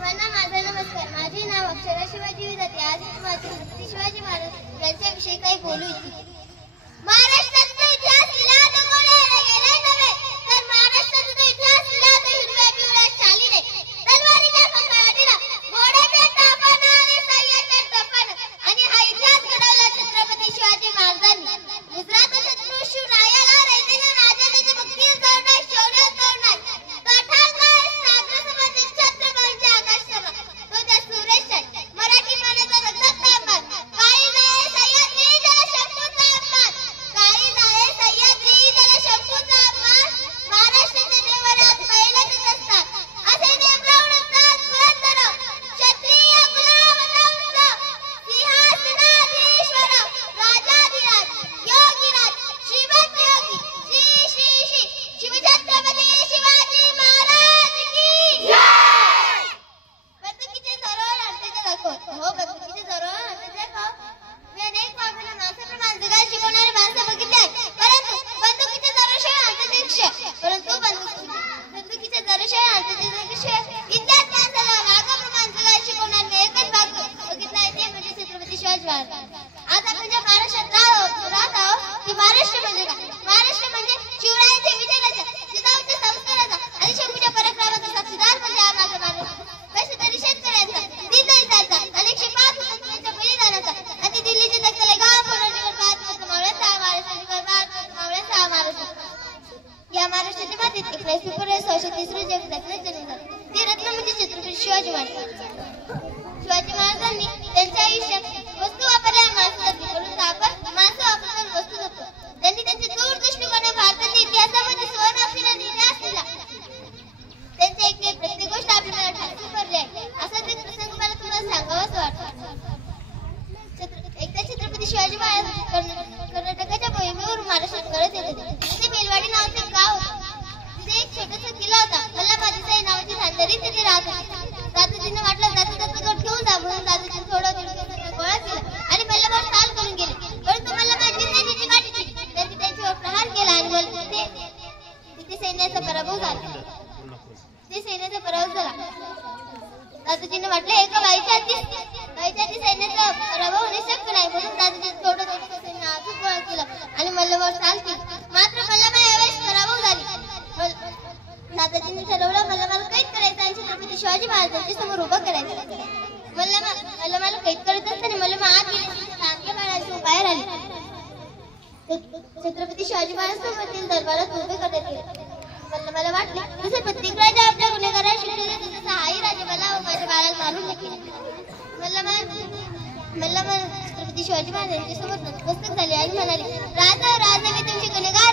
सर्वांना माझा नमस्कार. माझे नाव अक्षरा शिवाजी विधाते. आज मी छत्रपती शिवाजी महाराज यांच्याविषयी काही बोलू इच्छिते. महाराष्ट्राचा इतिहास लिहिला तर कोणी गेले नव्हे, तर महाराष्ट्राचा इतिहास लिहिला तर हिरव्या पिवळ्या शालीने, तलवारीच्या फडफडीनं, घोड्याच्या तापानं आणि सैन्याच्या टपानं, आणि हा इतिहास घडवला छत्रपती शिवाजी महाराजांनी. गुजरातच्या शत्रू शिवरायाला रयतेच्या राजाचे भक्ती जोडणार, शौर्य जोडणार, मराठी मानेचा रक्त तापमान, काळी जाळे सह्याद्री जल शंभूचा अपमान, काळी जाळे सह्याद्री जल शंभूचा अपमान, महाराष्ट्राच्या देवाऱ्यात पहिलंच असतात असे नेमरावून असतात पुरंदर, क्षत्रिय गुलाम सिंहासनाधीश्वर, राजाधिराज, योगीराज, श्रीमंत योगी, श्री श्री श्री शिवछत्रपती शिवाजी महाराज की जय. बंदुकीचे सरोवर अंत्यचे दाखव. हो, बंदुकीचे सरोवर अंत्यचे दाखव. मी अनेक वाघांना माणसाप्रमाणे जगायला शिकवणारे माणसं बघितले आहेत, परंतु बंदुकीचे दर्शन अंत्यचे परंतु बंदुकीचे दर्शन अंत्यचे इतिहास माणसाला वाघाप्रमाणे जगायला शिकवणारे एकच भाग बघितला आहे, ते म्हणजे छत्रपती शिवाजी महाराज. आज आपण ज्या महाराष्ट्रात राहत आहोत की महाराष्ट्र म्हणजे काय? महाराष्ट्र म्हणजे शिवरायांच्या विजयाचा, जिजाऊच्या संस्काराचा आणि शंभूच्या पराक्रमाचा साक्षीदार म्हणजे हा माझा महाराष्ट्र. पैसे तरी शेतकऱ्यांचा, दीनदलितांचा, अनेक शिपाई पुत्रांच्या बलिदानाचा, आणि दिल्लीचे दक्कले गाव पुनर्जीवन भारत मावळ्याचा हा महाराष्ट्र, भारत मावळ्याचा हा महाराष्ट्र. या महाराष्ट्राच्या मातीत 1930 रोजी जन्म झाला. ते रत्न म्हणजे छत्रपती शिवाजी महाराज. शिवाजी महाराजांनी त्यांच्या आयुष्यात वस्तू वापरल्या माणसं जपली, परंतु आपण माणसं वापरून वस्तू जपतो. त्यांनी त्यांचे दूरदृष्टीकोने भारताच्या इतिहासामध्ये स्वर्ण अक्षरात इतिहास लिहिला. त्यांचे एक प्रत्येक गोष्ट आपल्याला ठासून भरली आहे. असाच एक प्रसंग मला तुम्हाला सांगावाच वाटतो. एकदा छत्रपती शिवाजी महाराज कर्नाटकाच्या भूमीवर महाराष्ट्रात करत येत होते. तिथे बेलवाडी नावाचे गाव होते. तिथे एक छोटासा किल्ला होता. मल्हारबाजीसाई नावाची धांदरी तिथे राहत होती. दादाजींना वाटलं दादा गट घेऊन जा, म्हणून दादाजींनी थोडं गोळा केला आणि मल्हारबाद चाल करून गेले. परंतु मल्हारबाजी त्यांची वाटली. त्यांनी त्यांच्यावर प्रहार केला आणि तिथे सैन्याचा पराभव झाला. दादाजींना वाटलं एका बाईच्या हाती सैन्याचा पराभव होणे शक्य नाही, म्हणून दादाजी थोडं सैन्य आतून गोळा केलं आणि मल्हारबाद चाल केली. मात्र मल्हारबाद यावेळेस पराभव झाली. दादाजींनी ठरवलं मल्हारबाद कैद करायचं आणि छत्रपती शिवाजी महाराजांच्या समोर उभं करायचं. मल्हारबादला कैद करत असताना मल्हारबाद आत गेले, बाळाची बाहेर आली. छत्रपती शिवाजी महाराज समोर दरबारात उभे करण्यात गेले. मला वाटले जसे प्रत्येक राजा आपल्या गुन्हेगाराला शिक्षा देतो, तसा हाही राजा मला व माझ्या बाळाला मारून नक्की. छत्रपती शिवाजी महाराज यांच्या समोर नतमस्तक झाले आणि म्हणाले, राजा मी तुमचे गुन्हेगार